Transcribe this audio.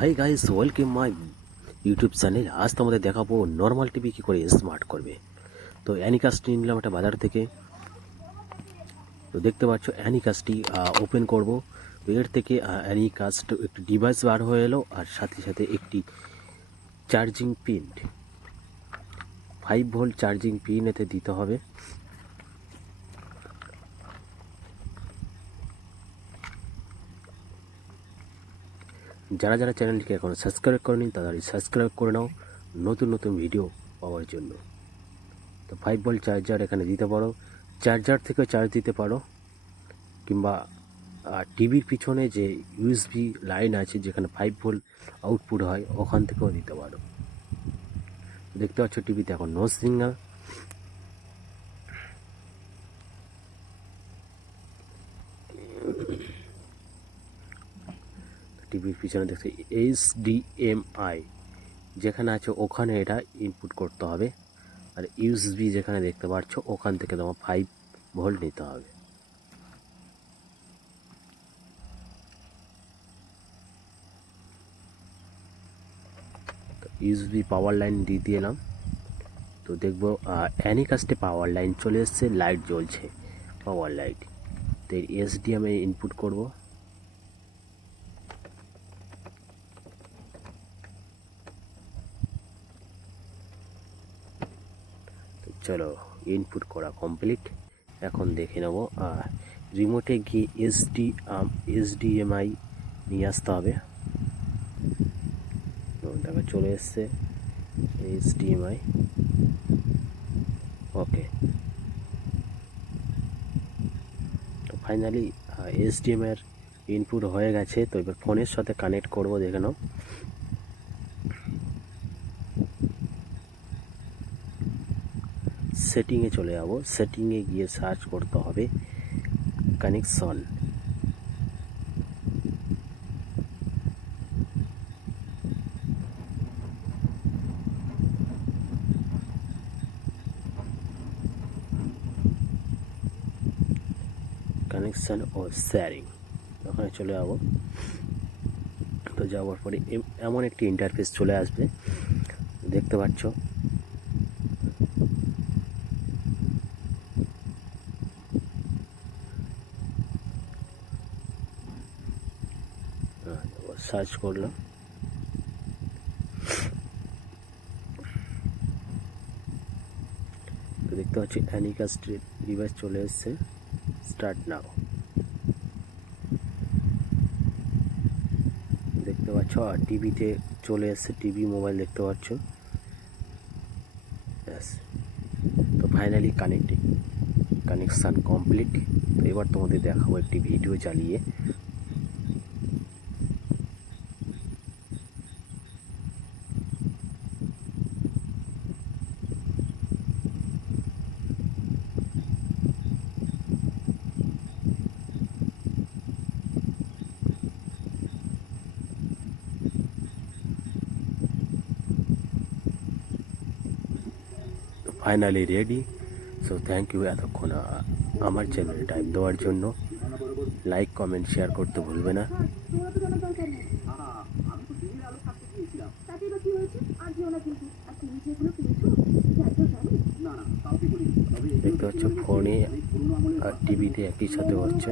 Hi guys, welcome my YouTube channel. আজ তোমাদের দেখাবো নর্মাল টিভি কী করে স্মার্ট করবে। তো অ্যানিকাস্টটি নিলাম একটা বাজার থেকে। তো দেখতে পাচ্ছ অ্যানিকাস্টটি ওপেন করব। তো এর থেকে অ্যানিকাস্ট একটি ডিভাইস বার হয়ে এলো, আর সাথে সাথে একটি charging pin, 5 volt charging pin এতে দিতে হবে। যারা যারা চ্যানেলটিকে এখন সাবস্ক্রাইব করেনি তাড়াতাড়ি সাবস্ক্রাইব করে নাও নতুন নতুন ভিডিও পাওয়ার জন্য। তো 5 ভোল্ট চার্জার এখানে দিতে পারো, চার্জার থেকে চার্জ দিতে পারো, কিংবা টিভির পিছনে যে ইউএসবি লাইন আছে যেখানে 5 ভোল্ট আউটপুট হয় ওখান থেকেও দিতে পারো। দেখতে পাচ্ছ টিভিতে এখন নো সিগন্যাল। টিভির পিছনে দেখতে HDMI যেখানে আছে ওখানে এটা ইনপুট করতে হবে, আর ইউএসবি যেখানে দেখতে পাচ্ছ ওখান থেকে তোমার 5 ভোল্ট নিতে হবে। ইউএসবি পাওয়ার লাইন দিয়ে দিলাম। তো দেখবো অ্যানিকাস্টে পাওয়ার লাইন চলে এসছে, লাইট জ্বলছে, পাওয়ার লাইট। তো HDMI ইনপুট করব। তো চলো, ইনপুট করা কমপ্লিট। এখন দেখে নেব রিমোটে গিয়ে HDMI নিয়ে আসতে হবে। দেখো চলে এসছে HDMI। ওকে, তো ফাইনালি HDMI এর ইনপুট হয়ে গেছে। তো এবার ফোনের সাথে কানেক্ট করব, দেখে নাও। সেটিংয়ে চলে যাব, সেটিংয়ে গিয়ে সার্চ করতে হবে কানেকশন। কানেকশন ও শেয়ারিং, ওখানে চলে যাব। তো যাওয়ার পরে এমন একটি ইন্টারফেস চলে আসবে, দেখতে পাচ্ছ। সার্চ করলাম, তো দেখতে পাচ্ছি অ্যানিকাস্ট ডিভাইস চলে এসছে, স্টার্ট নাও। দেখতে পাচ্ছ আর টিভিতে চলে এসছে, টিভি মোবাইল দেখতে পাচ্ছ। ব্যাস, তো ফাইনালি কানেকশান কমপ্লিট। তো এবার তোমাদের দেখাবো একটি ভিডিও চালিয়ে। Finally ready. So thank you এতক্ষণ আমার চ্যানেলে টাইম দেওয়ার জন্য। লাইক কমেন্ট শেয়ার করতে ভুলবে না। দেখতে পাচ্ছ ফোনে আর টিভিতে একই সাথে হচ্ছে।